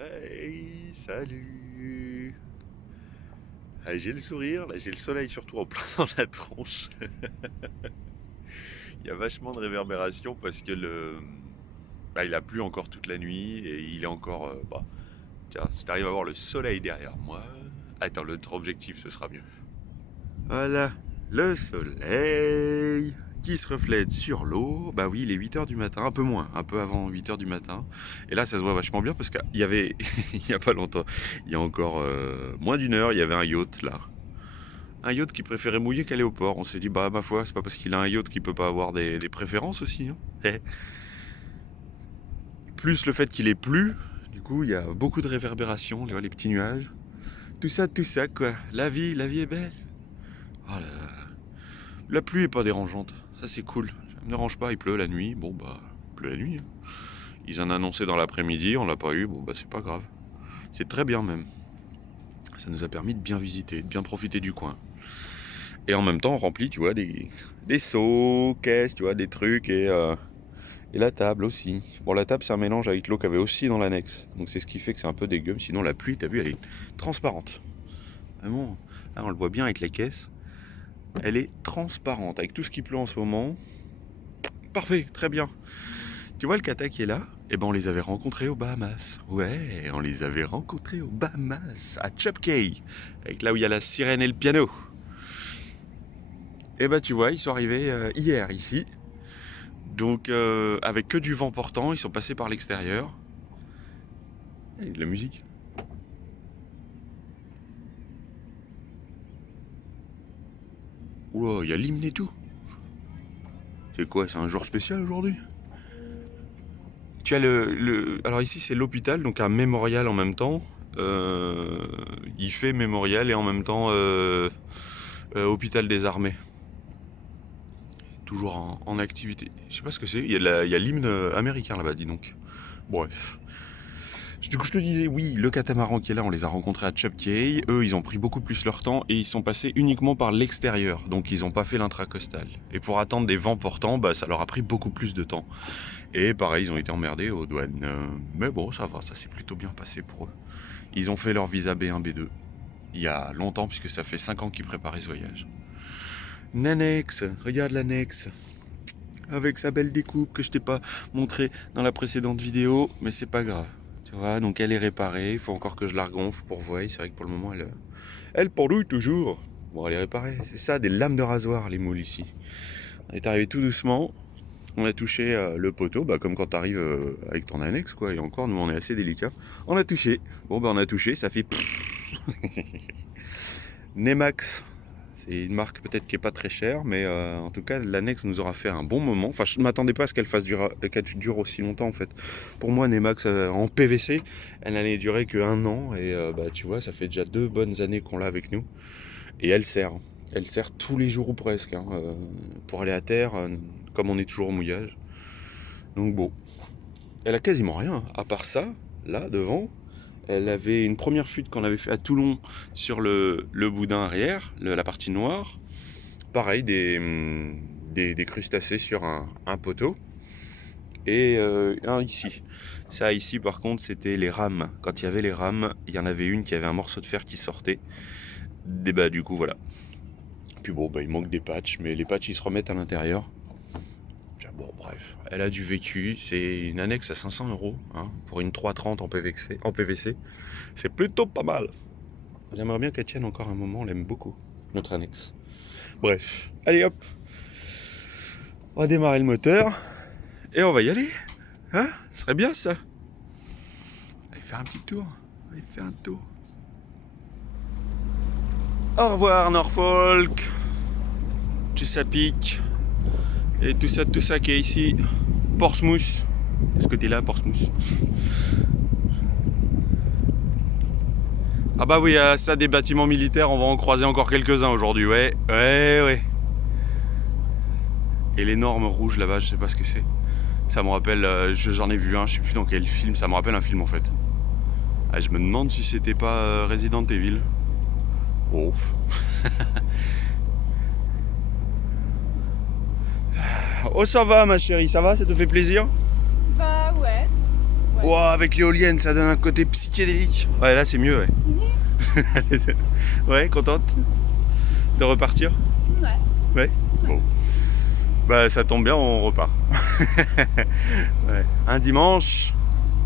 Hey, salut. Ah, j'ai le sourire, là j'ai le soleil surtout en plein dans la tronche. Il y a vachement de réverbération parce que il a plu encore toute la nuit et il est encore... tiens, si t'arrives à voir le soleil derrière moi... Attends, l'autre objectif ce sera mieux. Voilà, le soleil qui se reflète sur l'eau. Bah oui, il est 8h du matin, un peu moins, un peu avant 8h du matin. Et là, ça se voit vachement bien parce qu'il y avait, il y a pas longtemps, il y a encore moins d'une heure, il y avait un yacht là. Un yacht qui préférait mouiller qu'aller au port. On s'est dit, bah ma foi, c'est pas parce qu'il a un yacht qu'il peut pas avoir des préférences aussi, hein. Plus le fait qu'il ait plu, du coup, il y a beaucoup de réverbération, les petits nuages. Tout ça, quoi. La vie est belle. Oh là là. La pluie est pas dérangeante, ça c'est cool. Ça me dérange pas, il pleut la nuit, bon bah, il pleut la nuit, hein. Ils en annonçaient dans l'après-midi, on l'a pas eu, bon bah c'est pas grave. C'est très bien même. Ça nous a permis de bien visiter, de bien profiter du coin. Et en même temps, on remplit, tu vois, des seaux, caisses, tu vois, des trucs et la table aussi. Bon, la table, c'est un mélange avec l'eau qu'il y avait aussi dans l'annexe. Donc c'est ce qui fait que c'est un peu dégueu. Sinon, la pluie, t'as vu, elle est transparente. Vraiment, là, on le voit bien avec les caisses. Elle est transparente. Avec tout ce qui pleut en ce moment, parfait, très bien. Tu vois le kata qui est là? Eh ben on les avait rencontrés aux Bahamas. Ouais, on les avait rencontrés aux Bahamas, à Chupcay, avec là où il y a la sirène et le piano. Et ben tu vois, ils sont arrivés hier ici. Donc avec que du vent portant, ils sont passés par l'extérieur. Il y a de la musique. Oula, il y a l'hymne et tout. C'est quoi, c'est un jour spécial aujourd'hui? Tu as alors ici c'est l'hôpital, donc un mémorial en même temps. Il fait mémorial et en même temps hôpital des armées. Toujours en activité. Je sais pas ce que c'est. Il y a l'hymne américain là-bas, dis donc. Bref. Du coup, je te disais, oui, le catamaran qui est là, on les a rencontrés à Chupcay. Eux, ils ont pris beaucoup plus leur temps et ils sont passés uniquement par l'extérieur. Donc, ils n'ont pas fait l'intracostal. Et pour attendre des vents portants, bah, ça leur a pris beaucoup plus de temps. Et pareil, ils ont été emmerdés aux douanes. Mais bon, ça va, ça s'est plutôt bien passé pour eux. Ils ont fait leur visa B1, B2. Il y a longtemps, puisque ça fait 5 ans qu'ils préparaient ce voyage. L'annexe, regarde l'annexe. Avec sa belle découpe que je t'ai pas montré dans la précédente vidéo, mais c'est pas grave. Tu vois, donc elle est réparée, il faut encore que je la regonfle pour voir. C'est vrai que pour le moment, elle pendouille toujours. Bon, elle est réparée, c'est ça, des lames de rasoir, les moules ici. On est arrivé tout doucement, on a touché le poteau, bah, comme quand tu arrives avec ton annexe, quoi. Et encore, nous, on est assez délicat. On a touché. Bon, bah, on a touché, ça fait... Nemax. C'est une marque peut-être qui est pas très chère, mais en tout cas l'annexe nous aura fait un bon moment. Enfin, je ne m'attendais pas à ce qu'elle dure aussi longtemps en fait. Pour moi, Nemax en PVC, elle n'allait durer que 1 an et bah tu vois, ça fait déjà 2 bonnes années qu'on l'a avec nous. Et elle sert. Elle sert tous les jours ou presque, hein, pour aller à terre, comme on est toujours au mouillage. Donc bon, elle a quasiment rien, à part ça, là devant. Elle avait une première fuite qu'on avait fait à Toulon sur le boudin arrière, la partie noire. Pareil, des crustacés sur un poteau. Et un ici. Ça ici par contre c'était les rames. Quand il y avait les rames, il y en avait une qui avait un morceau de fer qui sortait. Et bah du coup voilà. Puis bon bah il manque des patchs, mais les patchs ils se remettent à l'intérieur. Bon bref, elle a du vécu, c'est une annexe à 500 € hein, pour une 330 en PVC. C'est plutôt pas mal. J'aimerais bien qu'elle tienne encore un moment, on l'aime beaucoup, notre annexe. Bref, allez hop, on va démarrer le moteur et on va y aller. Hein, ce serait bien ça. Allez faire un petit tour, allez faire un tour. Au revoir Norfolk, Chesapeake et tout ça qui est ici. Portsmouth, de ce côté-là, Portsmouth. Ah bah oui, ça des bâtiments militaires, on va en croiser encore quelques-uns aujourd'hui, ouais. Et l'énorme rouge là-bas, je sais pas ce que c'est. Ça me rappelle, j'en ai vu un, je sais plus dans quel film, ça me rappelle un film en fait. Ah, je me demande si c'était pas Resident Evil. Oh. Oh ça va ma chérie, ça va, ça te fait plaisir? Bah ouais. Wow, avec l'éolienne, ça donne un côté psychédélique. Ouais, là c'est mieux, ouais. Ouais, contente de repartir? Ouais. Ouais. Bon. Bah ça tombe bien, on repart. Ouais. Un dimanche,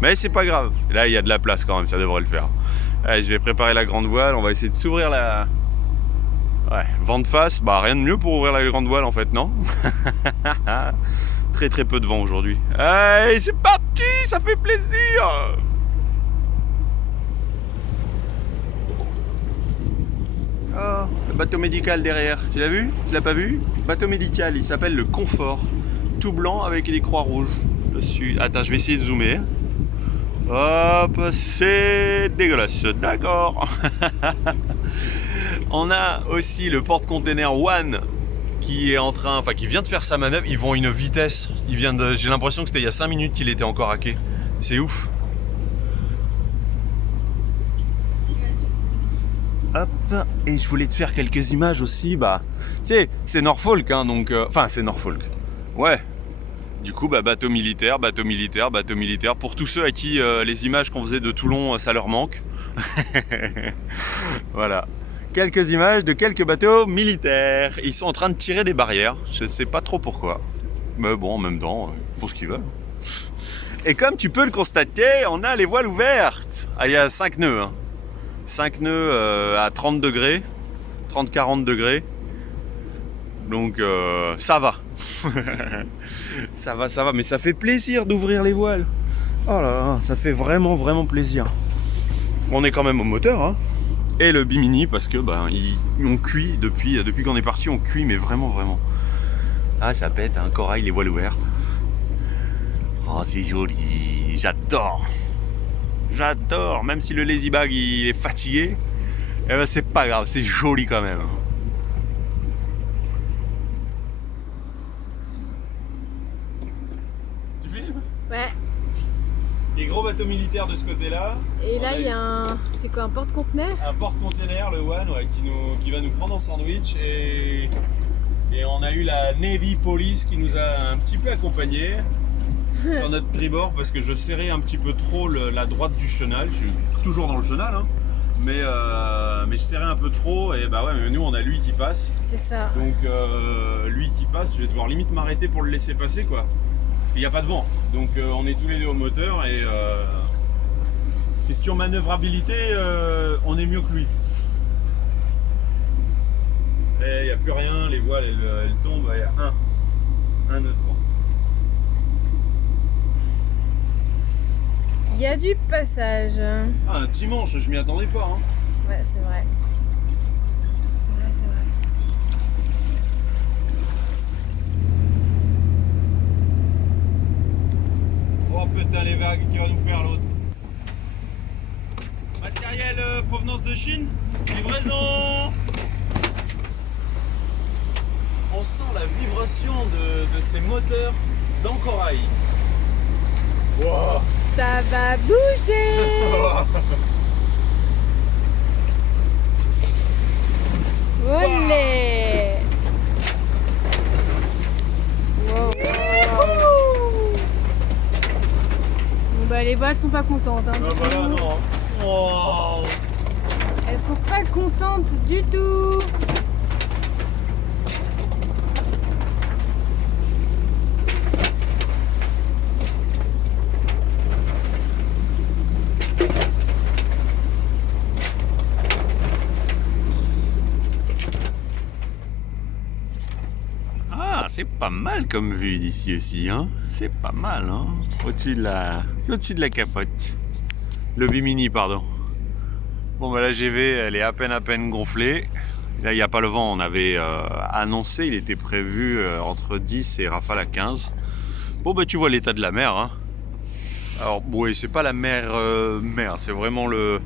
mais c'est pas grave. Là il y a de la place quand même, ça devrait le faire. Allez, je vais préparer la grande voile, on va essayer de s'ouvrir la... Ouais, vent de face, bah rien de mieux pour ouvrir la grande voile en fait, non? Très très peu de vent aujourd'hui. Allez, c'est parti, ça fait plaisir. Oh, le bateau médical derrière, tu l'as vu? Tu l'as pas vu? Bateau médical, il s'appelle le Confort. Tout blanc avec des croix rouges dessus. Attends, je vais essayer de zoomer. Hop, c'est dégueulasse, d'accord. On a aussi le porte-container One qui est en train, enfin qui vient de faire sa manœuvre. Ils vont à une vitesse. J'ai l'impression que c'était il y a 5 minutes qu'il était encore hacké. C'est ouf. Hop, et je voulais te faire quelques images aussi. Bah, tu sais, c'est Norfolk, hein, donc, enfin c'est Norfolk. Ouais. Du coup, bah, bateau militaire, bateau militaire, bateau militaire. Pour tous ceux à qui les images qu'on faisait de Toulon, ça leur manque. Voilà. Quelques images de quelques bateaux militaires. Ils sont en train de tirer des barrières. Je ne sais pas trop pourquoi. Mais bon, en même temps, ils font ce qu'ils veulent. Et comme tu peux le constater, on a les voiles ouvertes. Ah, il y a 5 nœuds. Hein. 5 nœuds à 30 degrés. 30-40 degrés. Donc ça va. Ça va. Mais ça fait plaisir d'ouvrir les voiles. Oh là là, ça fait vraiment, vraiment plaisir. On est quand même au moteur, hein. Et le bimini parce que on cuit depuis qu'on est parti, on cuit mais vraiment. Ah ça pète, hein, corail, les voiles ouvertes. Oh c'est joli, j'adore, même si le lazy bag il est fatigué, eh ben, c'est pas grave, c'est joli quand même. Tu filmes? Ouais. Les gros bateaux militaires de ce côté-là. Et là, il y a un... C'est quoi, un porte-conteneur? Un porte-container, le One, ouais, qui va nous prendre en sandwich. Et on a eu la Navy Police qui nous a un petit peu accompagnés sur notre tribord parce que je serrais un petit peu trop la droite du chenal. Je suis toujours dans le chenal, hein, mais je serrais un peu trop. Et bah ouais, mais nous on a lui qui passe. C'est ça. Donc lui qui passe, je vais devoir limite m'arrêter pour le laisser passer, quoi. Il n'y a pas de vent, donc on est tous les deux au moteur et question manœuvrabilité, on est mieux que lui. Et il n'y a plus rien, les voiles elles tombent, il y a un nœud de vent. Il y a du passage. Ah, un dimanche, je m'y attendais pas. Hein. Ouais, c'est vrai. Oh putain, les vagues qui va nous faire l'autre. Matériel provenance de Chine, livraison. On sent la vibration de ces moteurs dans corail. Wow. Ça va bouger. Olé. Wow. Bon bah les voiles sont pas contentes. Hein, Ah bah là, non. Oh. Elles sont pas contentes du tout. Ah, c'est pas mal comme vue d'ici aussi, hein. C'est pas mal, hein. Au-dessus de la capote. Le bimini, pardon. Bon, bah la GV, elle est à peine gonflée. Là, il n'y a pas le vent. On avait annoncé, il était prévu entre 10 et rafale à 15. Bon, bah tu vois l'état de la mer, hein. Alors, oui, c'est pas la mer, c'est vraiment le...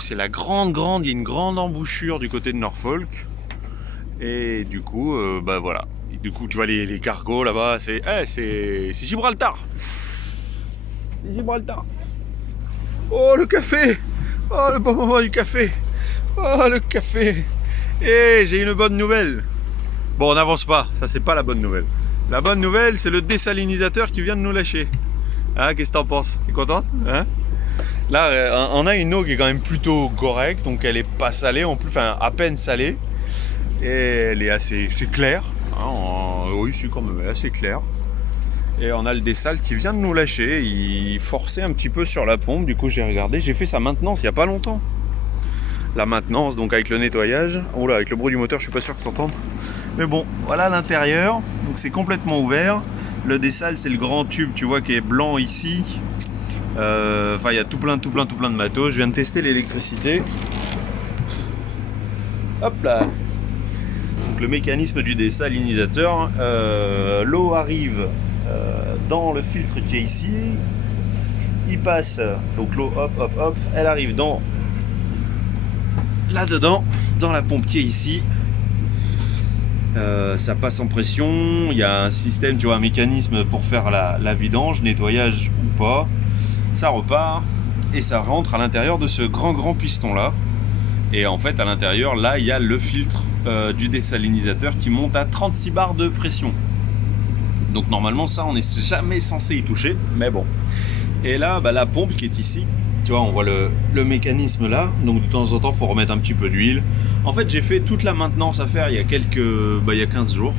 C'est la grande, il y a une grande embouchure du côté de Norfolk. Et du coup, bah voilà. Et du coup, tu vois les cargos là-bas, c'est Gibraltar. C'est Gibraltar. Oh, le café. Oh, le bon moment du café. Oh, le café. Et j'ai une bonne nouvelle. Bon, on n'avance pas. Ça, c'est pas la bonne nouvelle. La bonne nouvelle, c'est le désalinisateur qui vient de nous lâcher. Hein, qu'est-ce que t'en penses? T'es contente? Hein? Là, on a une eau qui est quand même plutôt correcte, donc elle est pas salée en plus, enfin à peine salée. Et elle est assez, c'est clair. Hein, oui, c'est quand même assez clair. Et on a le dessal qui vient de nous lâcher. Il forçait un petit peu sur la pompe. Du coup, j'ai regardé. J'ai fait sa maintenance il n'y a pas longtemps. La maintenance, donc avec le nettoyage. Oh là, avec le bruit du moteur, je suis pas sûr que tu entends. Mais bon, voilà l'intérieur. Donc c'est complètement ouvert. Le dessal, c'est le grand tube, tu vois, qui est blanc ici. Enfin, il y a tout plein de matos. Je viens de tester l'électricité. Hop là. Donc le mécanisme du désalinisateur. L'eau arrive dans le filtre qui est ici. Il passe. Donc l'eau, hop, elle arrive dans là-dedans, dans la pompe qui est ici. Ça passe en pression. Il y a un système, tu vois, un mécanisme pour faire la vidange, nettoyage ou pas. Ça repart et ça rentre à l'intérieur de ce grand piston là. Et en fait à l'intérieur là il y a le filtre du désalinisateur qui monte à 36 bars de pression. Donc normalement ça on n'est jamais censé y toucher, mais bon. Et là bah, la pompe qui est ici, tu vois on voit le mécanisme là, donc de temps en temps il faut remettre un petit peu d'huile. En fait j'ai fait toute la maintenance à faire il y a il y a 15 jours.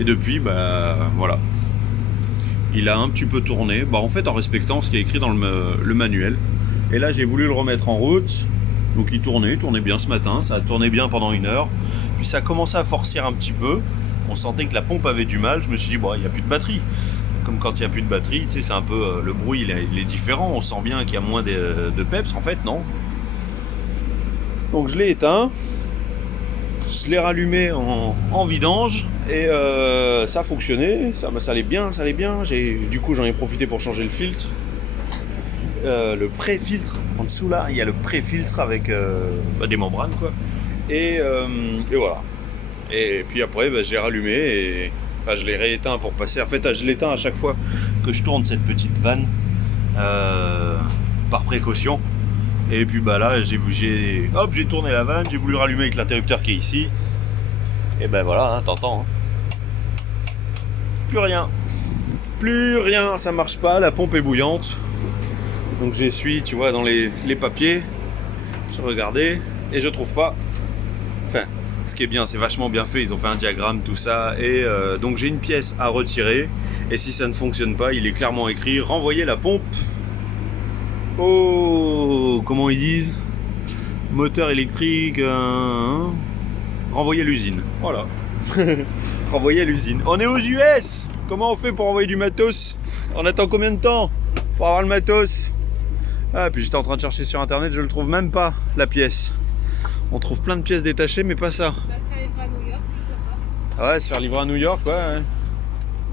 Et depuis bah voilà. Il a un petit peu tourné, bah en fait en respectant ce qui est écrit dans le manuel. Et là j'ai voulu le remettre en route. Donc il tournait bien ce matin, ça a tourné bien pendant 1 heure. Puis ça a commencé à forcir un petit peu. On sentait que la pompe avait du mal. Je me suis dit bon il n'y a plus de batterie. Comme quand il n'y a plus de batterie, tu sais c'est un peu le bruit il est différent. On sent bien qu'il y a moins de peps en fait, non. Donc je l'ai éteint. Je l'ai rallumé en vidange et ça a fonctionné, ça allait bien, Du coup j'en ai profité pour changer le filtre, le pré-filtre, en dessous là il y a le pré-filtre avec des membranes quoi, et voilà. Et puis après j'ai rallumé et enfin, je l'ai rééteint pour passer, en fait je l'éteins à chaque fois que je tourne cette petite vanne par précaution. Et puis bah là j'ai tourné la vanne, j'ai voulu rallumer avec l'interrupteur qui est ici. Et ben voilà, hein, t'entends. Hein. Plus rien, ça marche pas, la pompe est bouillante. Donc j'essuie, tu vois, dans les papiers. Je regardais et je trouve pas. Enfin, ce qui est bien, c'est vachement bien fait, ils ont fait un diagramme, tout ça. Et donc j'ai une pièce à retirer. Et si ça ne fonctionne pas, il est clairement écrit renvoyer la pompe. Oh, comment ils disent? Moteur électrique, renvoyer à l'usine. Voilà. Renvoyer à l'usine. On est aux US. Comment on fait pour envoyer du matos? On attend combien de temps pour avoir le matos? Ah, puis j'étais en train de chercher sur internet, je le trouve même pas, la pièce. On trouve plein de pièces détachées, mais pas ça. On va se faire livrer à New York, Ah ouais, se faire livrer à New York, ouais.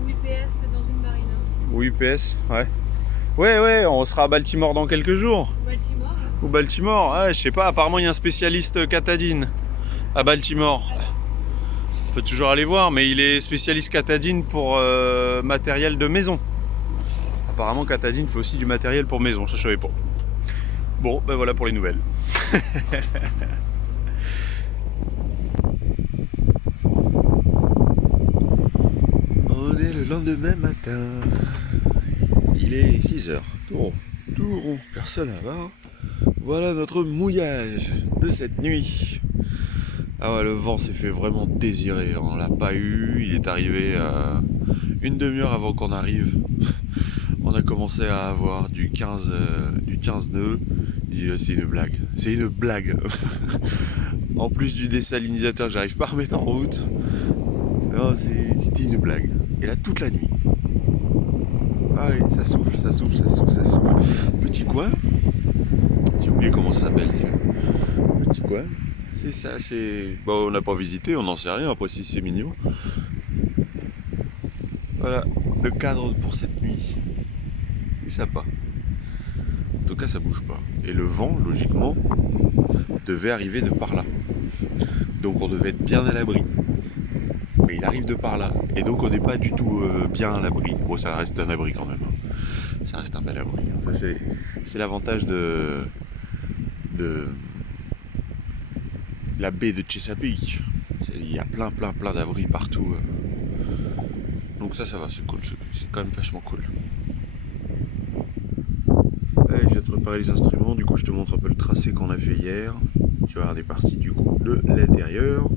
Ou UPS dans une marina. Ou UPS, ouais. Ouais, on sera à Baltimore dans quelques jours. Baltimore. Ou Baltimore, ouais, je sais pas, apparemment il y a un spécialiste Katadyn à Baltimore. On peut toujours aller voir, mais il est spécialiste Katadyn pour matériel de maison. Apparemment Katadyn fait aussi du matériel pour maison, ça je savais pas. Bon, ben voilà pour les nouvelles. On est le lendemain matin. Il est 6h. Tout rond, personne à voir. Voilà notre mouillage de cette nuit. Ah ouais, le vent s'est fait vraiment désirer. On l'a pas eu. Il est arrivé une demi-heure avant qu'on arrive. On a commencé à avoir du 15 nœuds. C'est une blague. C'est une blague. En plus du désalinisateur que j'arrive pas à remettre en route. C'était une blague. Et là toute la nuit. Ah oui, ça souffle. Petit coin. J'ai oublié comment ça s'appelle. Petit coin. C'est ça, c'est... Bon, on n'a pas visité, on n'en sait rien, après si c'est mignon. Voilà, le cadre pour cette nuit. C'est sympa. En tout cas, ça bouge pas. Et le vent, logiquement, devait arriver de par là. Donc on devait être bien à l'abri. Mais il arrive de par là. Et donc on n'est pas du tout bien à l'abri. Bon, ça reste un abri quand même. Hein. Ça reste un bel abri. Enfin, c'est l'avantage de la baie de Chesapeake. Il y a plein d'abris partout. Donc ça va, c'est cool. C'est quand même vachement cool. Ouais, je vais te préparer les instruments, du coup je te montre un peu le tracé qu'on a fait hier. Tu vas voir des parties du coup de l'intérieur.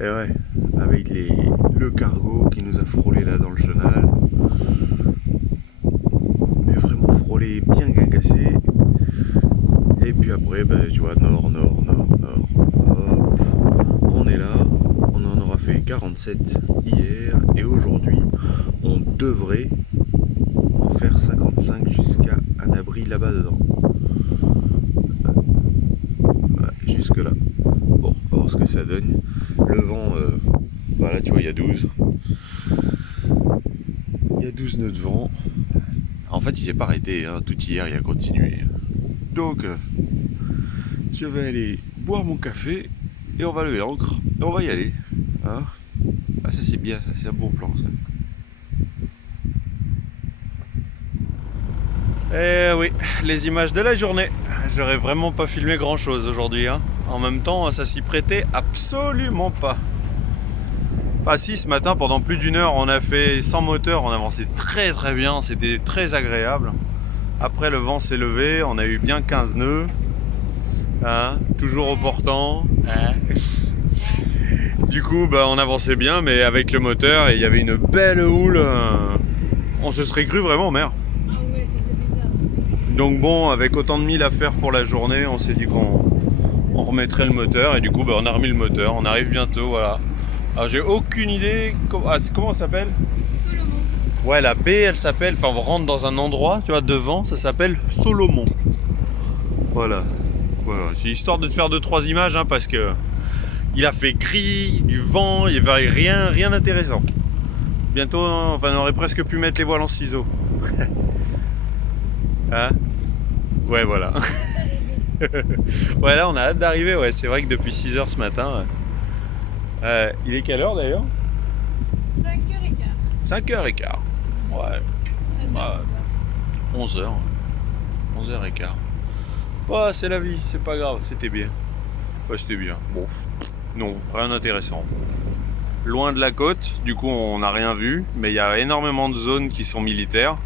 Et ouais, avec le cargo qui nous a frôlé là dans le chenal. Mais vraiment frôlé, bien cassé. Et puis après, tu vois, nord. Hop, on est là. On en aura fait 47 hier. Et aujourd'hui, on devrait en faire 55 jusqu'à un abri là-bas dedans. Ouais, jusque là. Bon, on va voir ce que ça donne. Le vent, voilà, tu vois, il y a 12. Il y a 12 nœuds de vent. En fait, il s'est pas arrêté, hein. Tout hier, il a continué. Donc, je vais aller boire mon café et on va lever l'ancre et on va y aller. Hein, ah, ça c'est bien, ça c'est un bon plan ça. Eh oui, les images de la journée. J'aurais vraiment pas filmé grand chose aujourd'hui, hein. En même temps, ça s'y prêtait absolument pas. Enfin si, ce matin pendant plus d'une heure on a fait sans moteur, on avançait très très bien, c'était très agréable. Après le vent s'est levé, on a eu bien 15 nœuds, hein, toujours au portant, hein. Du coup on avançait bien mais avec le moteur et il y avait une belle houle, on se serait cru vraiment en mer. Ah ouais, c'était bizarre. Donc bon, avec autant de milles à faire pour la journée, on s'est dit qu'on remettrait le moteur et du coup on a remis le moteur, on arrive bientôt, voilà. Alors j'ai aucune idée, comment ça s'appelle ? Solomon. Ouais, la baie elle s'appelle, enfin on rentre dans un endroit, tu vois, devant, ça s'appelle Solomon. Voilà, c'est histoire de te faire 2-3 images, hein, parce que il a fait gris, du vent, il n'y avait rien d'intéressant. Bientôt, enfin, on aurait presque pu mettre les voiles en ciseaux. Hein ? Ouais, voilà. Ouais, là on a hâte d'arriver, ouais, c'est vrai que depuis 6h ce matin. Il est quelle heure d'ailleurs ? 5h15. 5h15. Ouais. 11h. 11h15. Ouais, c'est la vie, c'est pas grave, c'était bien. Ouais, c'était bien. Bon. Non, rien d'intéressant. Loin de la côte, du coup on n'a rien vu, mais il y a énormément de zones qui sont militaires.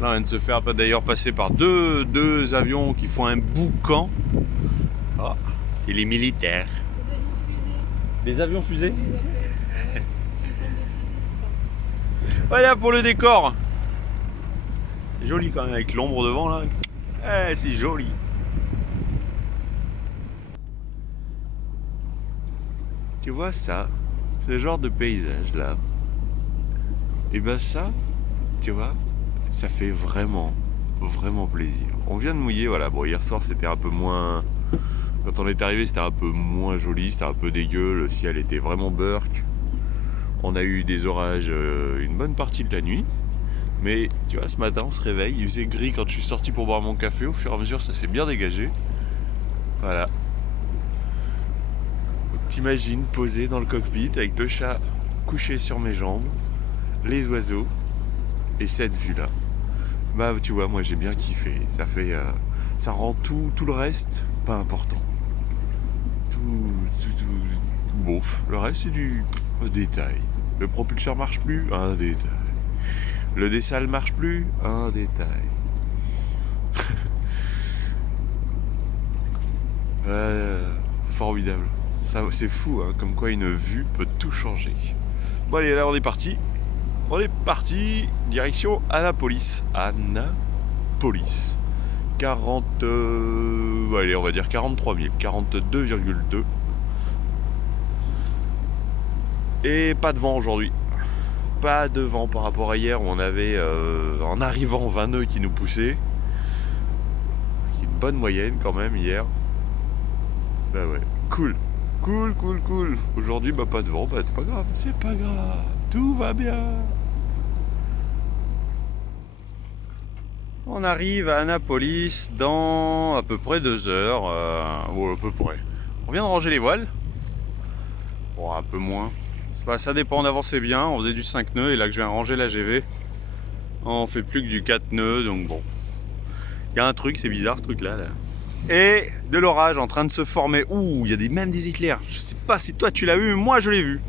Là on vient de se faire d'ailleurs passer par deux avions qui font un boucan. Ah, c'est les militaires. Les avions fusées. Les avions fusées ? Les appels. Ils font des fusées. Voilà pour le décor. C'est joli quand même avec l'ombre devant là. Eh, c'est joli. Tu vois ça, ce genre de paysage là. Et ben ça, tu vois, ça fait vraiment plaisir. On vient de mouiller, voilà. Bon, hier soir c'était un peu moins. Quand on est arrivé, c'était un peu moins joli, c'était un peu dégueu. Le ciel était vraiment burk. On a eu des orages une bonne partie de la nuit. Mais tu vois, ce matin, on se réveille. Il faisait gris quand je suis sorti pour boire mon café. Au fur et à mesure, ça s'est bien dégagé. Voilà. Donc, t'imagines posé dans le cockpit avec le chat couché sur mes jambes, les oiseaux et cette vue-là. Bah, tu vois, moi, j'ai bien kiffé. Ça fait, ça rend tout le reste pas important. Tout bof. Le reste, c'est du détail. Le propulseur marche plus, un détail. Le dessal marche plus, un détail. Formidable. Ça, c'est fou, hein, comme quoi une vue peut tout changer. Bon allez, là on est parti. On est parti, direction Annapolis. Annapolis. 40... allez, on va dire 43 000. 42,2. Et pas de vent aujourd'hui. Pas de vent par rapport à hier où on avait, en arrivant, 20 nœuds qui nous poussaient. Une bonne moyenne quand même hier. Bah ouais, cool. Aujourd'hui, pas de vent, c'est pas grave. Tout va bien. On arrive à Annapolis dans à peu près 2 heures. Ou à peu près. On vient de ranger les voiles. Bon, un peu moins. Ça dépend, on avançait bien, on faisait du 5 nœuds et là que je viens ranger la GV, on fait plus que du 4 nœuds, donc bon. Il y a un truc, c'est bizarre ce truc là. Et de l'orage en train de se former. Ouh, il y a même des éclairs. Je sais pas si toi tu l'as vu, mais moi je l'ai vu.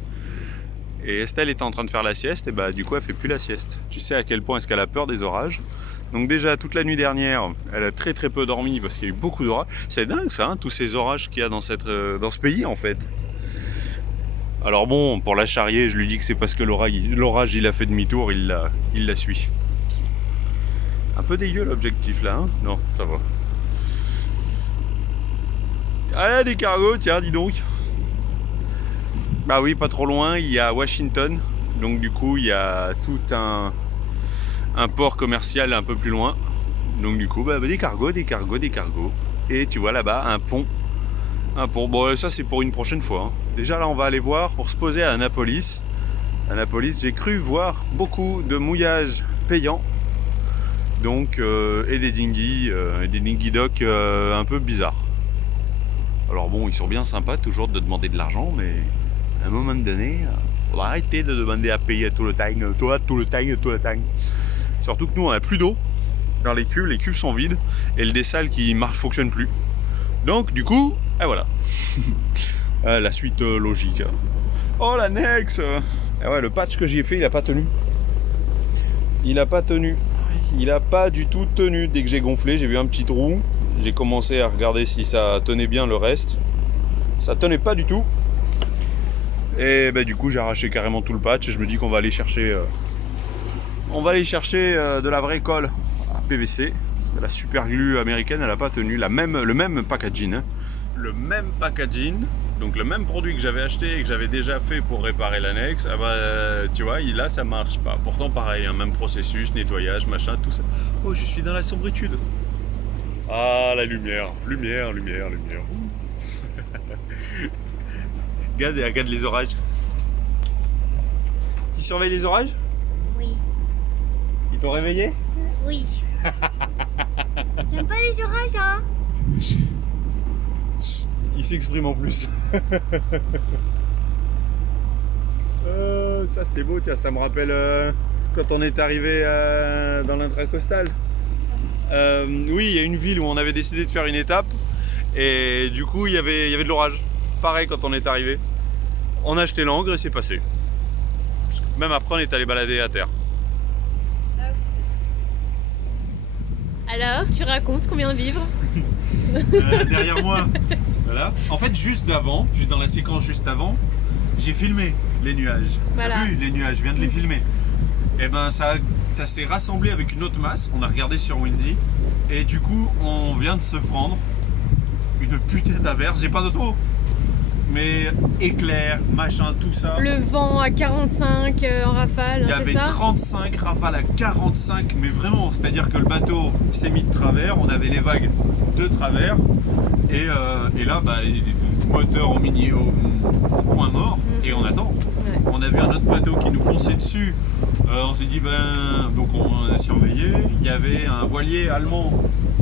Et Estelle était en train de faire la sieste, et bah du coup elle fait plus la sieste. Tu sais à quel point est-ce qu'elle a peur des orages. Donc déjà, toute la nuit dernière, elle a très très peu dormi parce qu'il y a eu beaucoup d'orages. C'est dingue ça, hein, tous ces orages qu'il y a dans ce pays en fait. Alors bon, pour la charrier, je lui dis que c'est parce que l'orage il a fait demi-tour, il la suit. Un peu dégueu l'objectif là, hein? Non, ça va. Ah, des cargos, tiens, dis donc. Bah oui, pas trop loin, il y a Washington. Donc du coup, il y a tout un port commercial un peu plus loin. Donc du coup, des cargos. Et tu vois là-bas, un pont. Bon, ça c'est pour une prochaine fois, hein. Déjà là, on va aller voir pour se poser à Annapolis. Annapolis, j'ai cru voir beaucoup de mouillages payants. Donc, et des dinghy docks un peu bizarres. Alors bon, ils sont bien sympas toujours de demander de l'argent, mais à un moment donné, on va arrêter de demander à payer tout le temps. Surtout que nous, on n'a plus d'eau dans les cuves sont vides, et le dessal qui fonctionne plus. Donc du coup, et voilà. La suite logique. Oh l'annexe. Et ouais, le patch que j'ai fait, il a pas tenu. Il a pas du tout tenu. Dès que j'ai gonflé, j'ai vu un petit trou. J'ai commencé à regarder si ça tenait bien le reste. Ça tenait pas du tout. Et du coup, j'ai arraché carrément tout le patch et je me dis qu'on va aller chercher de la vraie colle à PVC. Parce que la super glue américaine, elle a pas tenu. Le même packaging. Hein. Le même packaging. Donc le même produit que j'avais acheté et que j'avais déjà fait pour réparer l'annexe, tu vois, là ça marche pas. Pourtant pareil, hein, même processus, nettoyage, machin, tout ça. Oh, je suis dans la sombritude. Ah, la lumière. Regarde les orages. Tu surveilles les orages? Oui. Ils t'ont réveillé? Oui. J'aime pas les orages, hein. Il s'exprime en plus. Ça c'est beau, tiens, ça me rappelle quand on est arrivé dans l'intracostal. Oui, il y a une ville où on avait décidé de faire une étape et du coup il y avait de l'orage. Pareil quand on est arrivé. On a acheté l'encre et c'est passé. Même après on est allé balader à terre. Alors, tu racontes ce qu'on vient de vivre? Derrière moi. Voilà. En fait, juste dans la séquence juste avant, j'ai filmé les nuages. Voilà. T'as vu les nuages, je viens de les filmer. Et ça s'est rassemblé avec une autre masse. On a regardé sur Windy. Et du coup, on vient de se prendre une putain d'averse. J'ai pas d'autre mot. Mais éclair, machin, tout ça. Le vent à 45 en rafale, Il y c'est avait ça? 35 rafales à 45, mais vraiment, c'est-à-dire que le bateau s'est mis de travers, on avait les vagues de travers, et là, moteur au point mort, et on attend. Ouais. On a vu un autre bateau qui nous fonçait dessus, on s'est dit, donc on a surveillé, il y avait un voilier allemand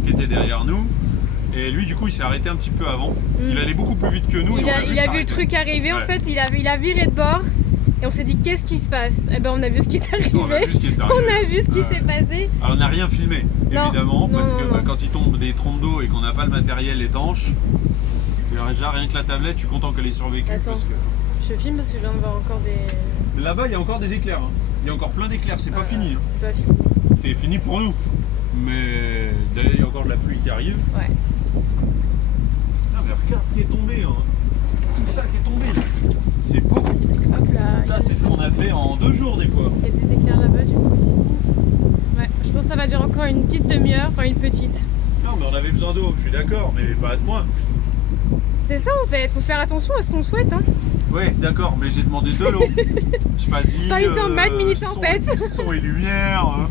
qui était derrière nous, et lui, du coup, il s'est arrêté un petit peu avant. Il allait beaucoup plus vite que nous. Il a vu le truc arriver, en fait, il a viré de bord. Et on s'est dit, qu'est-ce qui se passe? Eh ben, on a vu ce qui est arrivé. On a vu ce qui s'est passé. Alors, on n'a rien filmé, évidemment, parce que non. quand il tombe des trompes d'eau et qu'on n'a pas le matériel étanche, déjà rien que la tablette, je suis content qu'elle ait survécu. Attends, parce que... je filme parce que je viens de voir encore des... Là-bas, il y a encore des éclairs. Hein. Il y a encore plein d'éclairs, c'est pas fini. Hein. C'est pas fini. C'est fini pour nous. Mais d'ailleurs, il y a encore de la pluie qui arrive. Ouais. Ah, mais regarde ce qui est tombé. Hein. Tout ça qui est tombé. C'est beau. Hop là. Ça, c'est ce qu'on a fait en 2 jours des fois. Il y a des éclairs là-bas, du coup, ici. Ouais, je pense que ça va durer encore une petite demi-heure, enfin une petite. Non, mais on avait besoin d'eau, je suis d'accord, mais pas à ce point. C'est ça en fait, faut faire attention à ce qu'on souhaite. Hein. Ouais, d'accord, mais j'ai demandé de l'eau. J'ai pas dit. Pas une tempête, mini tempête. Son et lumière.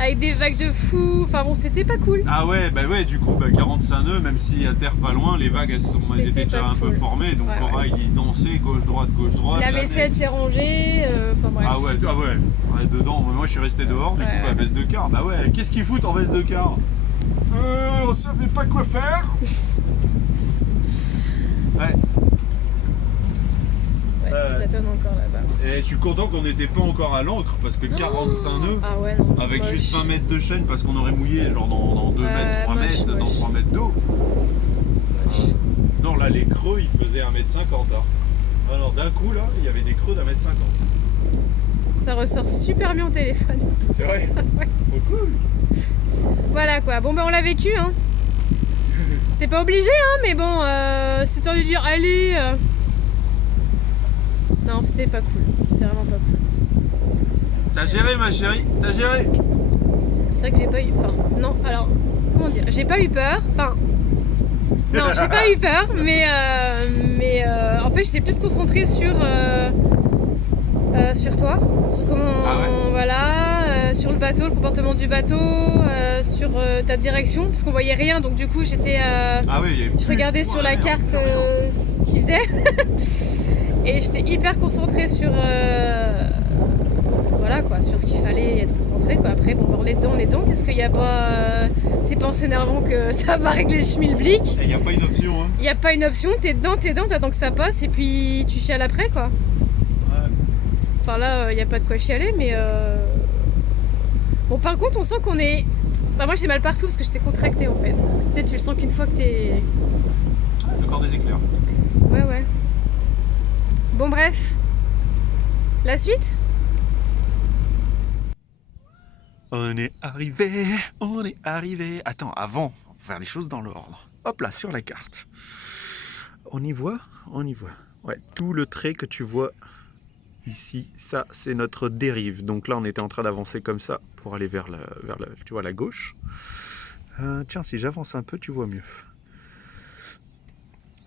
Avec des vagues de fou, enfin bon, c'était pas cool. Ah ouais, du coup, 45 nœuds, même s'il y a terre pas loin, les vagues elles étaient déjà un peu formées, donc Corail il dansait gauche-droite. La vaisselle s'est rangée, enfin bref. Ah ouais, dedans, moi je suis resté dehors, du coup, veste de car. Bah ouais, qu'est-ce qu'ils foutent en veste de car? On savait pas quoi faire. Ouais. Ça donne encore là-bas. Et je suis content qu'on n'était pas encore à l'ancre parce que 45 nœuds avec juste 20 mètres de chaîne parce qu'on aurait mouillé genre dans 2 mètres, 3 mètres, dans 3 mètres d'eau. Non, là les creux ils faisaient 1,50 m. Hein. Alors d'un coup là, il y avait des creux d'1,50 m. Ça ressort super bien au téléphone. C'est vrai. Trop cool. Voilà quoi. Bon, ben on l'a vécu, hein. C'était pas obligé, hein, mais bon, c'est temps de dire allez. Non, c'était pas cool. C'était vraiment pas cool. T'as géré, ma chérie, t'as géré. C'est vrai que j'ai pas eu. Enfin, non, alors, comment dire? J'ai pas eu peur. Enfin. Non, j'ai pas eu peur, mais en fait, j'étais plus concentrée sur toi, sur comment, voilà, sur le bateau, le comportement du bateau, sur ta direction, parce qu'on voyait rien, donc du coup, j'étais, je regardais sur la carte ce qu'il faisait, et j'étais hyper concentrée sur, voilà quoi, sur ce qu'il fallait être concentré quoi. Après, bon, on est dedans, qu'est-ce qu'il y a pas, c'est pas en s'énervant que ça va régler le schmilblick. Il n'y a pas une option, hein. Il n'y a pas une option, t'es dedans, t'attends que ça passe et puis tu chiales après quoi. Ouais. Enfin là, il n'y a pas de quoi chialer, mais bon, par contre, on sent qu'on est. Enfin, moi j'ai mal partout parce que j'étais contractée en fait. Tu sais, tu le sens qu'une fois que t'es. Le corps des éclairs. Ouais. Bon, bref. La suite? On est arrivé. Attends, avant, on va faire les choses dans l'ordre. Hop là, sur la carte. On y voit. Ouais, tout le trait que tu vois ici, ça, c'est notre dérive. Donc là, on était en train d'avancer comme ça pour aller vers tu vois, la gauche. Tiens, si j'avance un peu, tu vois mieux.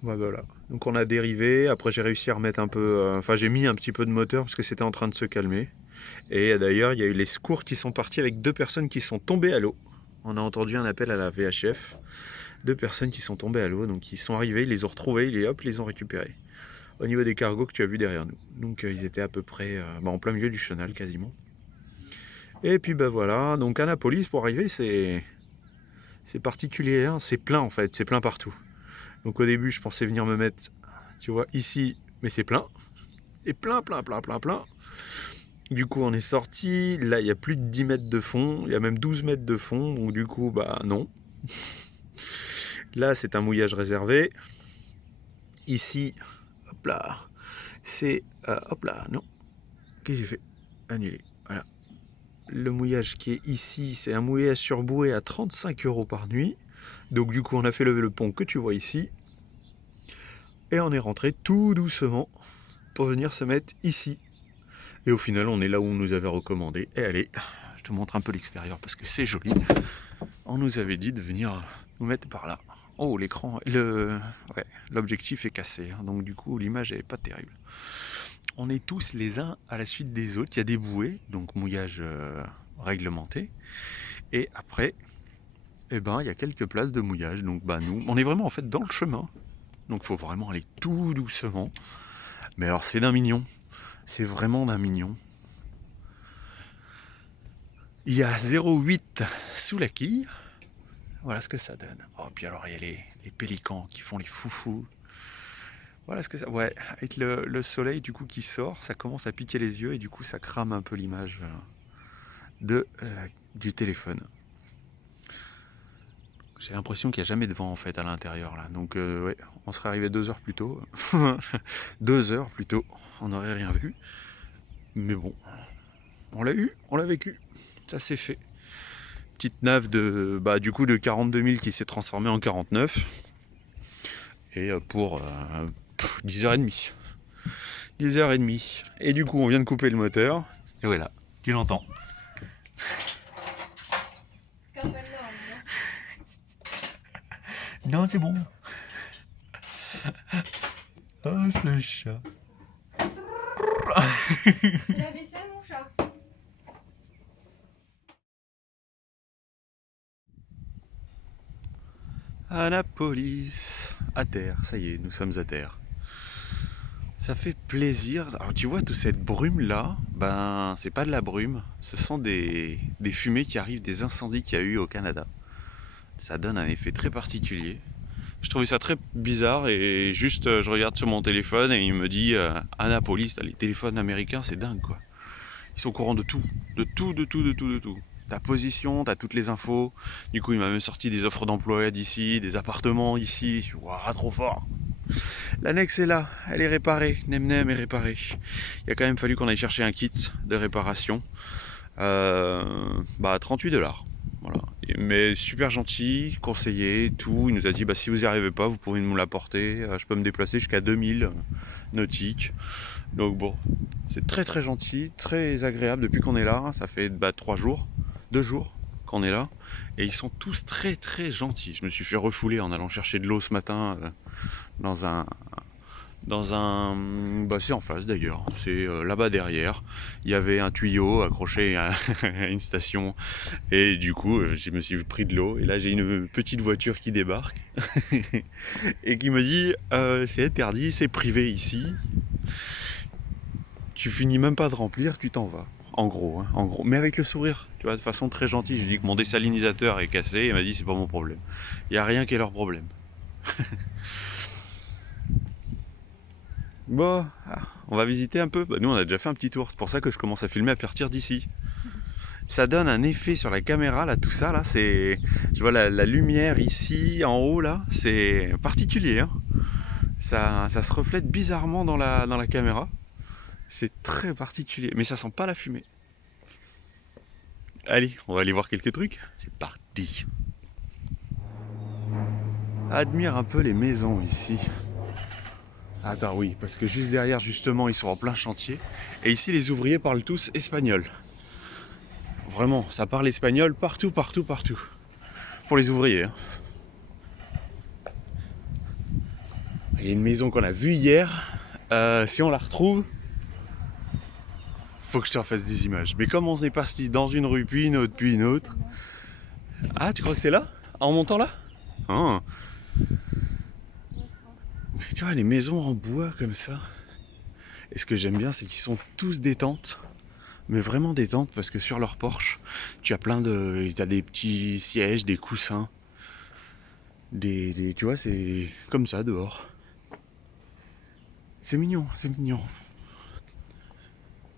Voilà. Donc on a dérivé. Après, j'ai réussi à remettre un peu. Enfin, j'ai mis un petit peu de moteur parce que c'était en train de se calmer. Et d'ailleurs, il y a eu les secours qui sont partis avec 2 personnes qui sont tombées à l'eau. On a entendu un appel à la VHF. 2 personnes qui sont tombées à l'eau. Donc ils sont arrivés, ils les ont retrouvés, ils les ont récupérés. Au niveau des cargos que tu as vu derrière nous. Donc ils étaient à peu près en plein milieu du chenal quasiment. Et puis voilà. Donc Annapolis pour arriver, c'est particulier. Hein. C'est plein en fait. C'est plein partout. Donc au début, je pensais venir me mettre, tu vois, ici. Mais c'est plein. Et plein. Du coup, on est sorti. Là, il y a plus de 10 mètres de fond. Il y a même 12 mètres de fond. Donc, du coup, non. Là, c'est un mouillage réservé. Ici, hop là. C'est. Hop là, non. Qu'est-ce que j'ai fait? Annuler. Voilà. Le mouillage qui est ici, c'est un mouillage sur bouée à 35 € par nuit. Donc, du coup, on a fait lever le pont que tu vois ici. Et on est rentré tout doucement pour venir se mettre ici. Et au final, on est là où on nous avait recommandé. Et allez, je te montre un peu l'extérieur parce que c'est joli. On nous avait dit de venir nous mettre par là. Oh, l'écran, l'objectif est cassé. Hein, donc du coup, l'image n'est pas terrible. On est tous les uns à la suite des autres. Il y a des bouées, donc mouillage réglementé. Et après, il y a quelques places de mouillage. Donc nous, on est vraiment en fait dans le chemin. Donc il faut vraiment aller tout doucement. Mais alors, c'est d'un mignon. C'est vraiment d'un mignon. Il y a 0,8 sous la quille. Voilà ce que ça donne. Oh, puis alors, il y a les pélicans qui font les foufous. Voilà ce que ça... Ouais, avec le soleil du coup qui sort, ça commence à piquer les yeux et du coup ça crame un peu l'image du téléphone. J'ai l'impression qu'il n'y a jamais de vent en fait à l'intérieur là. Donc on serait arrivé 2 heures plus tôt. 2 heures plus tôt, on n'aurait rien vu. Mais bon, on l'a eu, on l'a vécu. Ça s'est fait. Petite nave de 42 000 qui s'est transformée en 49. Et pour 10h30. 10h30. Et du coup, on vient de couper le moteur. Et voilà, tu l'entends. Non, c'est bon. Oh, ce chat. La vaisselle, mon chat. Annapolis. À terre, ça y est, nous sommes à terre. Ça fait plaisir. Alors tu vois, toute cette brume là, c'est pas de la brume, ce sont des fumées qui arrivent des incendies qu'il y a eu au Canada. Ça donne un effet très particulier. Je trouvais ça très bizarre et juste je regarde sur mon téléphone et il me dit Annapolis, les téléphones américains c'est dingue quoi. Ils sont au courant de tout. Ta position, t'as toutes les infos. Du coup il m'a même sorti des offres d'emploi d'ici, des appartements ici. Waouh, trop fort. L'annexe est là, elle est réparée, Nem est réparée. Il a quand même fallu qu'on aille chercher un kit de réparation. 38 $. Voilà. Mais super gentil, conseiller, tout. Il nous a dit si vous n'y arrivez pas, vous pouvez me l'apporter. Je peux me déplacer jusqu'à 2000 nautiques. Donc bon, c'est très très gentil, très agréable depuis qu'on est là. Ça fait 2 jours qu'on est là. Et ils sont tous très très gentils. Je me suis fait refouler en allant chercher de l'eau ce matin dans un... c'est en face d'ailleurs, c'est là-bas derrière. Il y avait un tuyau accroché à une station et du coup je me suis pris de l'eau et là j'ai une petite voiture qui débarque et qui me dit c'est interdit, c'est privé ici. Tu finis même pas de remplir, tu t'en vas. En gros, mais avec le sourire, tu vois, de façon très gentille. Je dis que mon désalinisateur est cassé et il m'a dit c'est pas mon problème. Il n'y a rien qui est leur problème. Bon, on va visiter un peu. Nous on a déjà fait un petit tour, c'est pour ça que je commence à filmer à partir d'ici. Ça donne un effet sur la caméra là, tout ça là, c'est... Je vois la lumière ici, en haut là, c'est particulier. Hein. Ça se reflète bizarrement dans la caméra. C'est très particulier, mais ça sent pas la fumée. Allez, on va aller voir quelques trucs. C'est parti. Admire un peu les maisons ici. Attends, oui, parce que juste derrière, justement, ils sont en plein chantier. Et ici, les ouvriers parlent tous espagnol. Vraiment, ça parle espagnol partout, partout, partout. Pour les ouvriers. Hein. Il y a une maison qu'on a vue hier. Si on la retrouve, faut que je te refasse des images. Mais comme on est parti dans une rue, puis une autre, puis une autre. Ah, tu crois que c'est là? En montant là? Ah. Mais tu vois, les maisons en bois comme ça. Et ce que j'aime bien, c'est qu'ils sont tous détentes. Mais vraiment détentes, parce que sur leur porche, tu as t'as des petits sièges, des coussins. Tu vois, c'est comme ça dehors. C'est mignon, c'est mignon.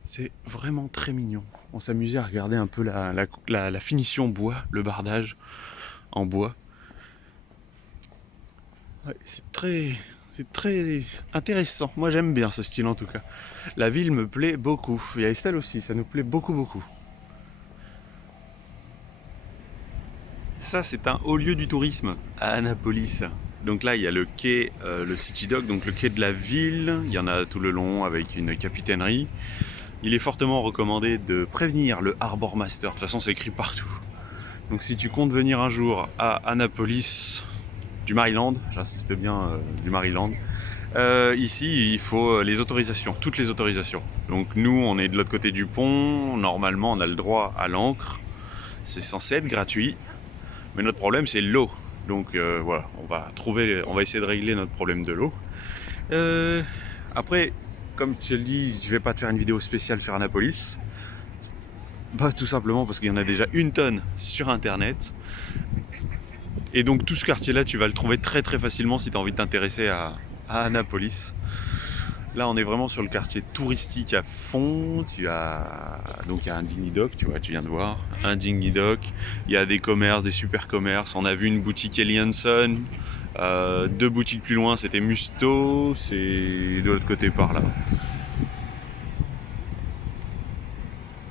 C'est vraiment très mignon. On s'amusait à regarder un peu la finition bois, le bardage en bois. Ouais, c'est très intéressant. Moi j'aime bien ce style en tout cas. La ville me plaît beaucoup. Il y a Estelle aussi, ça nous plaît beaucoup beaucoup. Ça c'est un haut lieu du tourisme à Annapolis. Donc là il y a le quai, le City Dock, donc le quai de la ville. Il y en a tout le long avec une capitainerie. Il est fortement recommandé de prévenir le Harbour Master. De toute façon c'est écrit partout. Donc si tu comptes venir un jour à Annapolis, du Maryland, j'insiste bien du Maryland, ici il faut les autorisations, toutes les autorisations. Donc nous on est de l'autre côté du pont, normalement on a le droit à l'ancre, c'est censé être gratuit, mais notre problème c'est l'eau. Donc voilà, on va essayer de régler notre problème de l'eau. Après, comme je te le dis, je vais pas te faire une vidéo spéciale sur Annapolis. Tout simplement parce qu'il y en a déjà une tonne sur internet. Et donc tout ce quartier-là, tu vas le trouver très très facilement si tu as envie de t'intéresser à Annapolis. Là, on est vraiment sur le quartier touristique à fond. Donc il y a un Dingy Dock, tu vois, tu viens de voir, un Dingy Dock. Il y a des commerces, des super commerces. On a vu une boutique Elianson. 2 boutiques plus loin, c'était Musto. C'est de l'autre côté par là.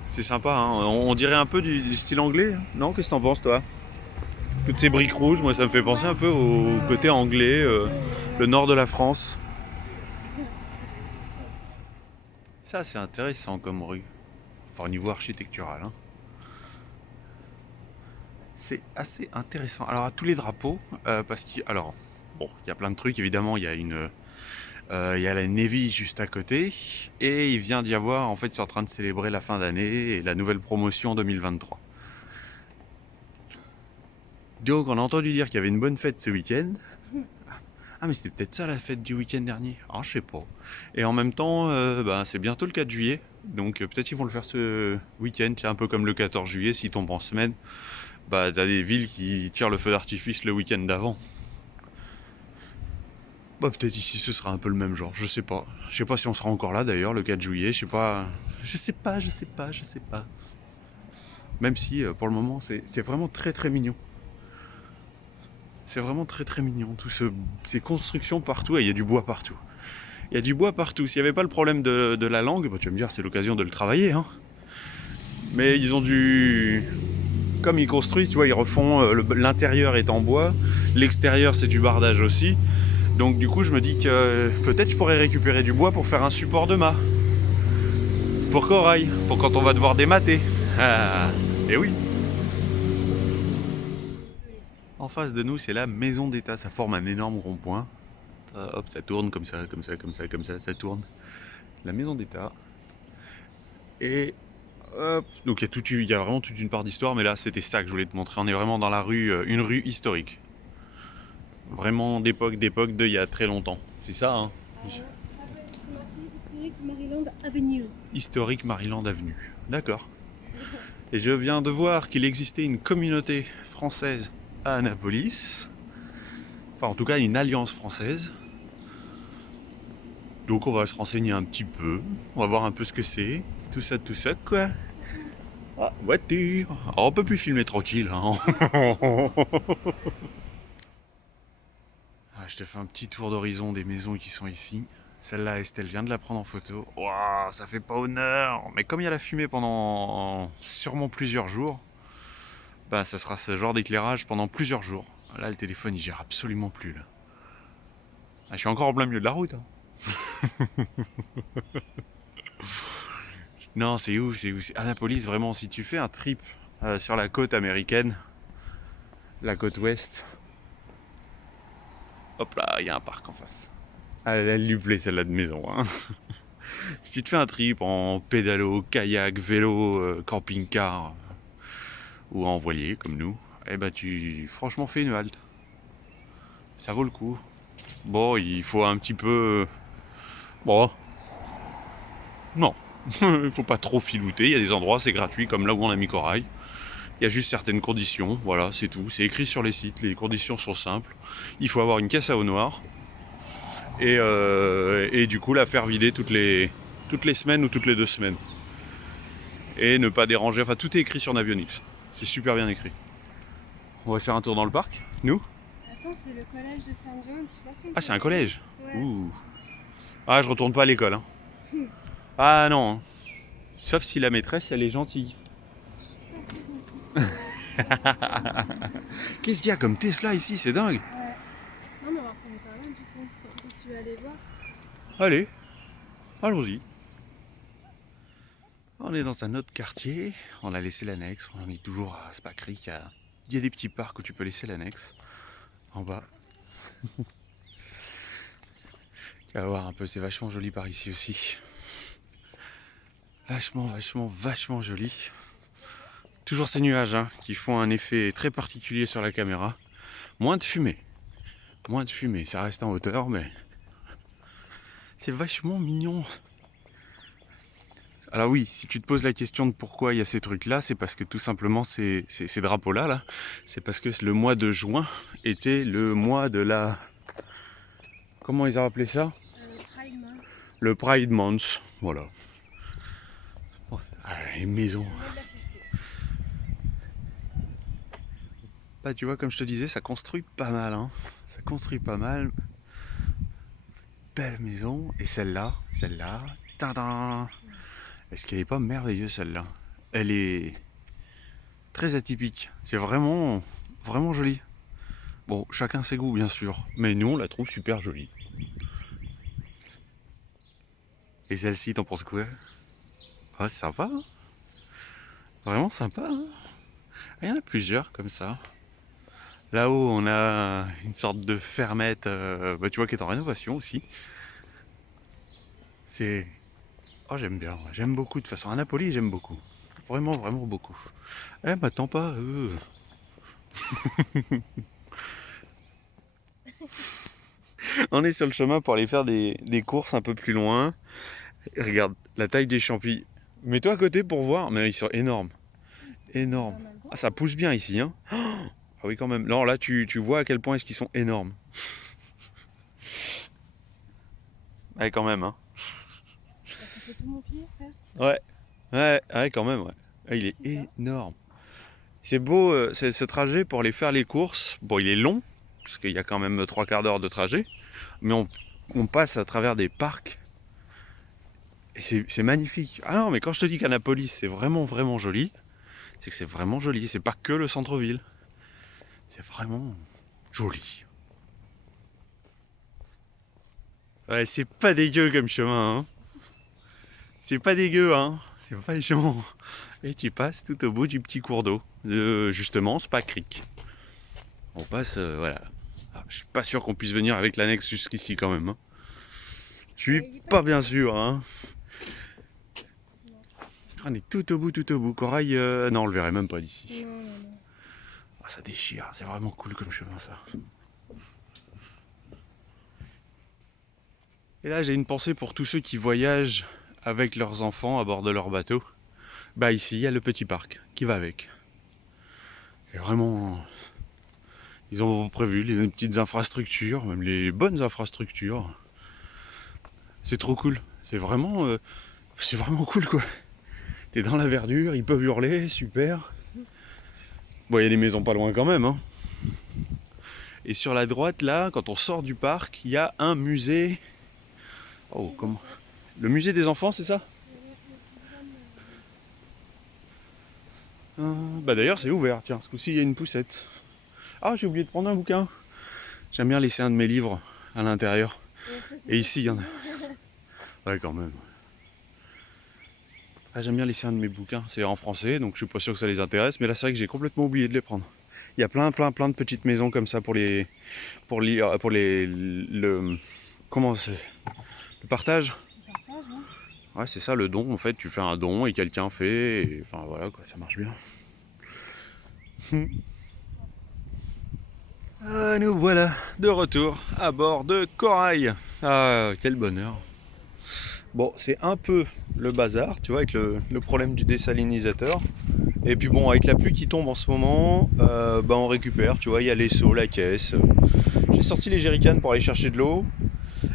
C'est sympa, hein. On dirait un peu du style anglais, non? Qu'est-ce que t'en penses, toi? Toutes ces briques rouges, moi ça me fait penser un peu au côté anglais, le nord de la France. Ça c'est intéressant comme rue, enfin au niveau architectural. Hein. C'est assez intéressant. Alors à tous les drapeaux, parce qu'il y a plein de trucs, évidemment, il y a la Navy juste à côté, et il vient d'y avoir, en fait, ils sont en train de célébrer la fin d'année et la nouvelle promotion 2023. Donc on a entendu dire qu'il y avait une bonne fête ce week-end. Ah mais c'était peut-être ça la fête du week-end dernier. Ah je sais pas. Et en même temps, c'est bientôt le 4 juillet. Donc peut-être qu'ils vont le faire ce week-end. C'est un peu comme le 14 juillet, s'il tombe en semaine. T'as des villes qui tirent le feu d'artifice le week-end d'avant. Peut-être ici ce sera un peu le même genre, je sais pas. Je sais pas si on sera encore là d'ailleurs le 4 juillet, je sais pas. Je sais pas. Même si pour le moment c'est vraiment très très mignon. C'est vraiment très très mignon, toutes ces constructions partout, et il y a du bois partout. Il y a du bois partout. S'il n'y avait pas le problème de la langue, tu vas me dire c'est l'occasion de le travailler. Hein. Mais ils ont dû comme ils construisent, tu vois, ils refont l'intérieur est en bois, l'extérieur c'est du bardage aussi. Donc du coup je me dis que peut-être je pourrais récupérer du bois pour faire un support de mât. Pour corail, pour quand on va devoir démater. Ah, et oui. En face de nous c'est la maison d'État, ça forme un énorme rond-point. Hop, ça tourne comme ça, comme ça, comme ça, comme ça tourne. La maison d'État. Et hop, donc il y a vraiment toute une part d'histoire, mais là c'était ça que je voulais te montrer. On est vraiment dans la rue, une rue historique. Vraiment d'époque, d'il y a très longtemps. C'est ça, hein. C'est marqué Historic Maryland Avenue. Historique Maryland Avenue. D'accord. Et je viens de voir qu'il existait une communauté française à Annapolis. Enfin, en tout cas, une alliance française. Donc on va se renseigner un petit peu. On va voir un peu ce que c'est. Tout ça, quoi. Ah, voiture. Alors, on peut plus filmer tranquille, hein. Ah, je te fais un petit tour d'horizon des maisons qui sont ici. Celle-là, Estelle vient de la prendre en photo. Waouh, ça fait pas honneur. Mais comme il y a la fumée pendant sûrement plusieurs jours, bah ça sera ce genre d'éclairage pendant plusieurs jours. Là, le téléphone, il gère absolument plus, là. Ah, je suis encore en plein milieu de la route, hein. Non, c'est où, c'est Annapolis, vraiment, si tu fais un trip sur la côte américaine, la côte ouest, hop là, il y a un parc en face. Ah, elle lui plaît celle-là de maison, hein. Si tu te fais un trip en pédalo, kayak, vélo, camping-car ou en voilier comme nous, eh ben tu franchement fais une halte. Ça vaut le coup. Bon, il faut un petit peu... Bon, non. Il faut pas trop filouter, il y a des endroits, c'est gratuit, comme là où on a mis Corail. Il y a juste certaines conditions, voilà, c'est tout. C'est écrit sur les sites, les conditions sont simples. Il faut avoir une caisse à eau noire. Et du coup la faire vider toutes les semaines ou toutes les 2 semaines. Et ne pas déranger, enfin tout est écrit sur Navionics. C'est super bien écrit. On va faire un tour dans le parc, nous. Attends, c'est le collège de St. John's, je sais pas si on Ah, c'est un collège. Ouais. Ouh. Ah, je retourne pas à l'école, hein. Ah non, hein. Sauf si la maîtresse elle est gentille. Qu'est-ce qu'il y a comme Tesla ici, c'est dingue. Ouais. Non mais on va ressembler pas mal du coup, si tu veux aller voir. Allez, allons-y. On est dans un autre quartier, on a laissé l'annexe, on en est toujours à Spa Creek. Il y a des petits parcs où tu peux laisser l'annexe. En bas. Tu vas voir un peu, c'est vachement joli par ici aussi. Vachement joli. Toujours ces nuages, hein, qui font un effet très particulier sur la caméra. Moins de fumée, ça reste en hauteur, mais c'est vachement mignon. Alors oui, si tu te poses la question de pourquoi il y a ces trucs là, c'est parce que tout simplement ces drapeaux là, c'est parce que le mois de juin était le mois de la... Comment ils ont appelé ça? Pride Month. Le Pride Month, voilà. Ah, les maisons. Bah tu vois, comme je te disais, ça construit pas mal, hein. Ça construit pas mal. Belle maison. Et celle-là, tadam. Est-ce qu'elle est pas merveilleuse celle-là? Elle est très atypique. C'est vraiment joli. Bon, chacun ses goûts bien sûr, mais nous on la trouve super jolie. Et celle-ci, t'en penses quoi? Ah, c'est sympa, hein? Vraiment sympa, hein? Il y en a plusieurs comme ça. Là-haut, on a une sorte de fermette, bah, tu vois, qui est en rénovation aussi. C'est... Oh, j'aime bien, j'aime beaucoup. De toute façon, Annapolis, j'aime beaucoup. Vraiment beaucoup. Eh, m'attends pas, On est sur le chemin pour aller faire des courses un peu plus loin. Et regarde, la taille des champis. Mets-toi à côté pour voir, mais ils sont énormes. Énormes. Ah, ça pousse bien ici, hein. Ah oui, quand même. Non, là, tu vois à quel point est-ce qu'ils sont énormes. Ouais, quand même, hein. Ça fait tout mon pied, frère. Ouais, quand même, ouais. Ah, il est énorme. C'est beau, ce trajet pour aller faire les courses. Bon, il est long, parce qu'il y a quand même 3/4 d'heure de trajet. Mais on passe à travers des parcs. Et c'est magnifique. Ah non, mais quand je te dis qu'Annapolis, c'est vraiment joli, c'est que c'est vraiment joli. C'est pas que le centre-ville. C'est vraiment joli. Ouais, c'est pas dégueu comme chemin, hein. C'est pas dégueu, hein. C'est pas méchant. Et tu passes tout au bout du petit cours d'eau. Justement, Spa Creek. On passe, voilà. Je suis pas sûr qu'on puisse venir avec l'annexe jusqu'ici quand même, hein. Je suis pas bien sûr, hein. On est tout au bout, tout au bout. Corail, non, on le verrait même pas d'ici. Non. Ah, ça déchire, c'est vraiment cool comme chemin, ça. Et là, j'ai une pensée pour tous ceux qui voyagent avec leurs enfants à bord de leur bateau. Bah ici, il y a le petit parc qui va avec. C'est vraiment... Ils ont prévu les petites infrastructures, même les bonnes infrastructures. C'est trop cool. C'est vraiment cool, quoi. T'es dans la verdure, ils peuvent hurler, super. Bon, il y a des maisons pas loin quand même, hein. Et sur la droite, là, quand on sort du parc, il y a un musée. Oh, comment? Le musée des enfants, c'est ça? Bah d'ailleurs, c'est ouvert. Tiens, ce coup-ci, il y a une poussette. Ah, j'ai oublié de prendre un bouquin. J'aime bien laisser un de mes livres à l'intérieur. Et ici, il y en a. Ouais, quand même. Ah, j'aime bien laisser un de mes bouquins. C'est en français, donc je suis pas sûr que ça les intéresse. Mais là, c'est vrai que j'ai complètement oublié de les prendre. Il y a plein de petites maisons comme ça pour lire, comment c'est? Le partage. Ouais, c'est ça, le don. En fait, tu fais un don et quelqu'un fait. Et, enfin, voilà, quoi, ça marche bien. Ah, nous voilà de retour à bord de Corail. Ah, quel bonheur. Bon, c'est un peu le bazar, tu vois, avec le problème du désalinisateur. Et puis bon, avec la pluie qui tombe en ce moment, on récupère, tu vois, il y a les seaux, la caisse. J'ai sorti les jerrycans pour aller chercher de l'eau.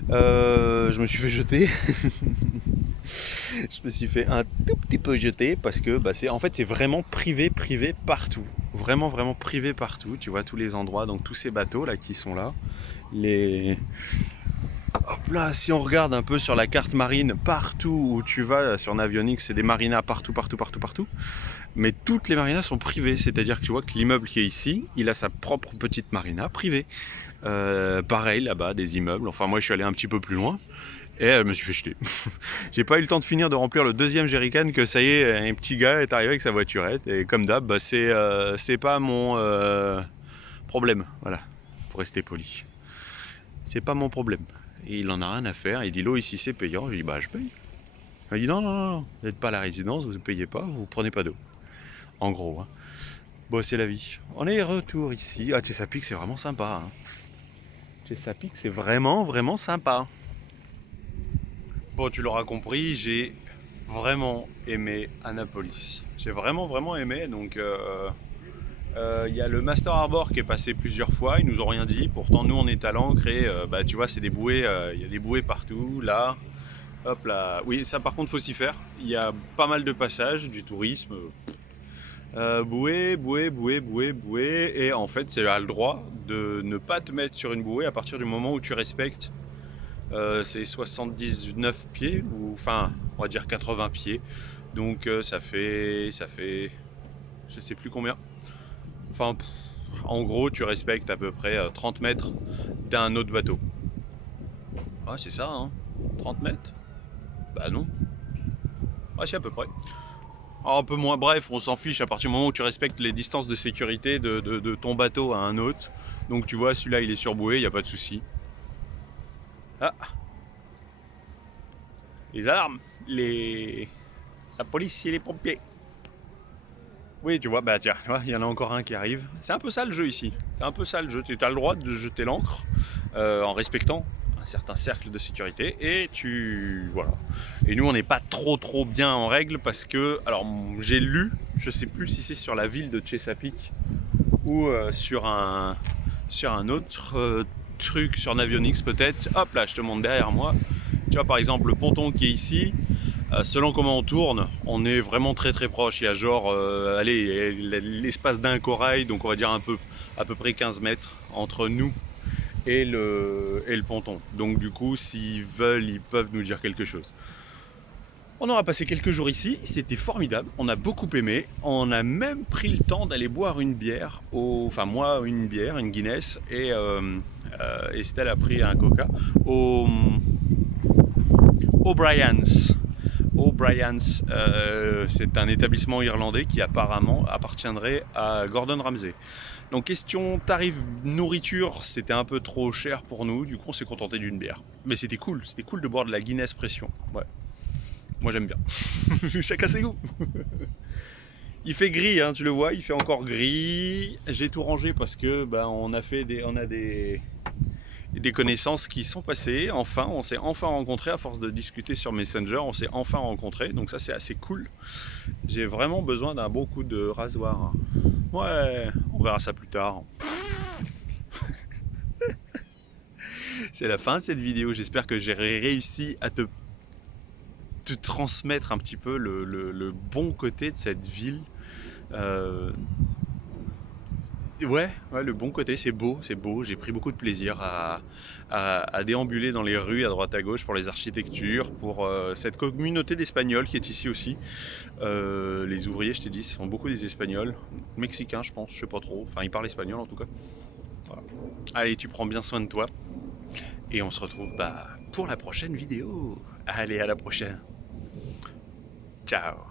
Je me suis fait jeter. Je me suis fait un tout petit peu jeter parce que c'est vraiment privé partout. Vraiment privé partout. Tu vois tous les endroits, donc tous ces bateaux là qui sont là. Hop là, si on regarde un peu sur la carte marine, partout où tu vas sur Navionics, c'est des marinas partout. Mais toutes les marinas sont privées, c'est-à-dire que tu vois que l'immeuble qui est ici, il a sa propre petite marina privée. Pareil là-bas, des immeubles. Enfin, moi je suis allé un petit peu plus loin. Et je me suis fait jeter. J'ai pas eu le temps de finir de remplir le deuxième jerrycan que ça y est, un petit gars est arrivé avec sa voiturette. Et comme d'hab, c'est pas mon problème. Voilà, pour rester poli. C'est pas mon problème. Et il en a rien à faire. Il dit l'eau ici c'est payant. Je lui dis bah je paye. Il m'a dit non, vous n'êtes pas à la résidence, vous ne payez pas, vous prenez pas d'eau. En gros. Hein. Bon, c'est la vie. On est retour ici. Ah, Chesapeake c'est vraiment sympa. Hein. Chesapeake c'est vraiment sympa. Bon, tu l'auras compris, j'ai vraiment aimé Annapolis. J'ai vraiment aimé. Donc, y a le Master Harbor qui est passé plusieurs fois. Ils nous ont rien dit. Pourtant, nous, on est à l'ancre et tu vois, c'est des bouées. Il y a des bouées partout. Là, hop là. Oui, ça, par contre, faut s'y faire. Il y a pas mal de passages, du tourisme. Bouée. Et en fait, tu as le droit de ne pas te mettre sur une bouée à partir du moment où tu respectes. C'est 79 pieds, ou enfin on va dire 80 pieds, donc ça fait je sais plus combien, enfin en gros tu respectes à peu près 30 mètres d'un autre bateau. Ah c'est ça hein, 30 mètres. Bah non, ah c'est à peu près. Alors, un peu moins, bref, on s'en fiche à partir du moment où tu respectes les distances de sécurité de ton bateau à un autre. Donc tu vois celui-là il est surboué, il n'y a pas de souci. Ah. Les alarmes, la police et les pompiers. Oui, tu vois, bah tiens, il y en a encore un qui arrive. C'est un peu ça le jeu ici. C'est un peu ça le jeu. Tu as le droit de jeter l'ancre en respectant un certain cercle de sécurité. Et voilà. Et nous, on n'est pas trop bien en règle parce que, alors j'ai lu, je sais plus si c'est sur la ville de Chesapeake ou sur un autre truc sur Navionics peut-être. Hop là, je te montre derrière moi. Tu vois par exemple le ponton qui est ici, selon comment on tourne, on est vraiment très proche. Il y a genre, l'espace d'un corail, donc on va dire à peu près 15 mètres entre nous et le ponton. Donc du coup, s'ils veulent, ils peuvent nous dire quelque chose. On aura passé quelques jours ici, c'était formidable, on a beaucoup aimé, on a même pris le temps d'aller boire une bière, enfin moi une bière, une Guinness, et Estelle a pris un coca au O'Brien's. O'Brien's, c'est un établissement irlandais qui apparemment appartiendrait à Gordon Ramsay. Donc question tarif nourriture, c'était un peu trop cher pour nous, du coup on s'est contenté d'une bière. Mais c'était cool de boire de la Guinness pression, ouais. Moi j'aime bien. Chacun ses goûts. Il fait gris, hein, tu le vois, il fait encore gris. J'ai tout rangé parce que on a des connaissances qui sont passées. Enfin, on s'est enfin rencontrés à force de discuter sur Messenger. On s'est enfin rencontrés, donc ça c'est assez cool. J'ai vraiment besoin d'un bon coup de rasoir. Ouais, on verra ça plus tard. C'est la fin de cette vidéo. J'espère que j'ai réussi à te transmettre un petit peu le bon côté de cette ville. Ouais, le bon côté, c'est beau. J'ai pris beaucoup de plaisir à déambuler dans les rues à droite à gauche pour les architectures, pour cette communauté d'Espagnols qui est ici aussi. Les ouvriers, je t'ai dit, sont beaucoup des Espagnols, Mexicains, je pense, je sais pas trop. Enfin, ils parlent espagnol en tout cas. Voilà. Allez, tu prends bien soin de toi et on se retrouve pour la prochaine vidéo. Allez, à la prochaine. Ciao.